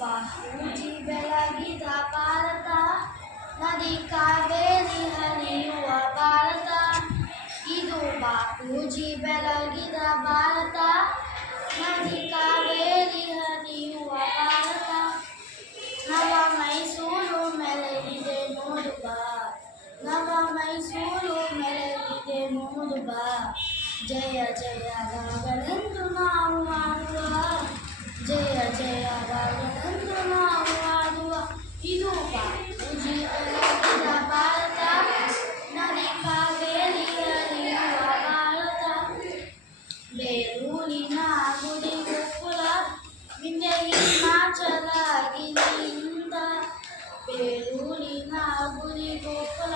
ಬಾಪೂಜಿ ಬೆಳಗಿದ ಭಾರತ, ನದಿ ಕಾವೇರಿ ಹರಿಯುವ ಭಾರತ. ಇದು ಬಾಪೂಜಿ ಬೆಳಗಿದ ಭಾರತ, ನದಿ ಕಾವೇರಿ ಹರಿಯುವ ಭಾರತ. ನವ ಮೈಸೂರು ಮೆರೆದಿದೆ ನೋಡು ಬಾ, ನವ ಮೈಸೂರು ಮೆರೆದಿದೆ ನೋಡು ಬಾ. ಜಯ ಜಯವಾಗಲೆಂದು ನಾವು ಹಾಡುವ, ಜಯ ಜಯವಾಗಲೆಂದು ನಾವು ಹಾಡುವ. ಇದು ಬಾಪೂಜಿ ಬೆಳಗಿದ ಭಾರತ, ನದಿ ಕಾವೇರಿ ಹರಿಯುವ ಭಾರತ. ಬೇಲೂರಿನ ಗುಡಿ ಗೋಪುರ ವಿಂಧ್ಯ ಹಿಮಾಚಲ ಗಿರಿಯಿಂದ, ಬೇಲೂರಿನ ಗುಡಿ ಗೋಪುರ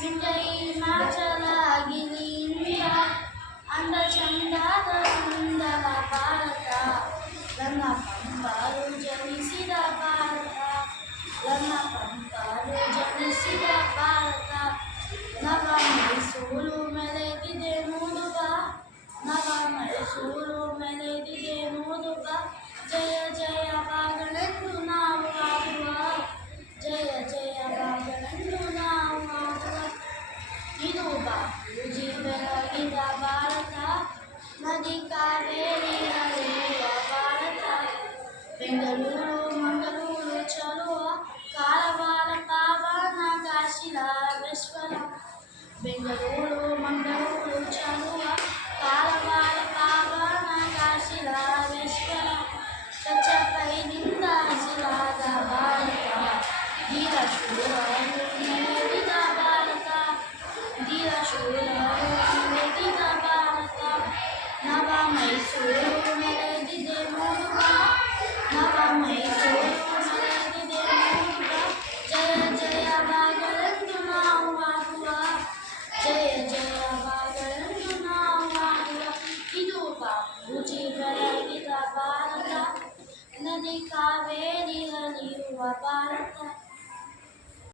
ವಿಂಧ್ಯ ಹಿಮಾಚಲ ಗಿರಿಯಿಂದ. ಅಂದ ಚಂದದ ಸುಂದರ ಭಾರತ, ನನ್ನ ಪಂಪರು ಜನಿಸಿದ ಭಾರತ, ನನ್ನ ಪಂಪರು ಜನಿಸಿದ ಭಾರತ. ನವ ಮೈಸೂರು ಮೆರೆದಿದೆ ನೋಡು ಬಾ, ನವ ಮೈಸೂರು ಮೆರೆದಿದೆ ನೋಡು ಬಾ. ಜಯ ಜಯವಾಗಲೆಂದು ನಾವು ಹಾಡುವ, ಜಯ ಜಯವಾಗಲೆಂದು ನಾವು ಹಾಡುವ. ಇದು ಬಾಪೂಜಿ ಬೆಳಗಿದ ಭಾರತ, ನದಿ ಕಾವೇರಿ ಹರಿಯುವ ಭಾರತ. ಬೆಂಗಳೂರು ಮಂಗಳೂರು ಚಲುವ ಕಾರವಾರ ಪಾವನ ಕಾಶಿ ರಾಮೇಶ್ವರ. ಬೆಂಗಳೂರು ಮಂಗಳೂರು ಚಲುವ ಕಾರವಾರ ಪಾವನ ಕಾಶಿ ರಾಮೇಶ್ವರ. ಕಚ್ಚಪೈನಿಂದ ಹಸಿರಾದ ಭಾರತ, ಧೀರ ಶೂರರು ಮೆರೆದಿದ ಭಾರತ, ಧೀರ ಶೂರರು ಮೆರೆದಿದ ಭಾರತ. ನವ ಮೈಸೂರು ಮೆರೆದಿದೆ ನೋಡು ಬಾ, ನವ ಮೈಸೂರು ಮೆರೆದಿದೆ ನೋಡು ಬಾ. ಜಯ ಜಯವಾಗಲೆಂದು ನಾವು ಹಾಡುವ, ಜಯ ಜಯವಾಗಲೆಂದು ನಾವು ಹಾಡುವ. ಇದು ಬಾಪೂಜಿ ಬೆಳಗಿದ ಭಾರತ, ನದಿ ಕಾವೇರಿ ಹರಿಯುವ ಭಾರತ.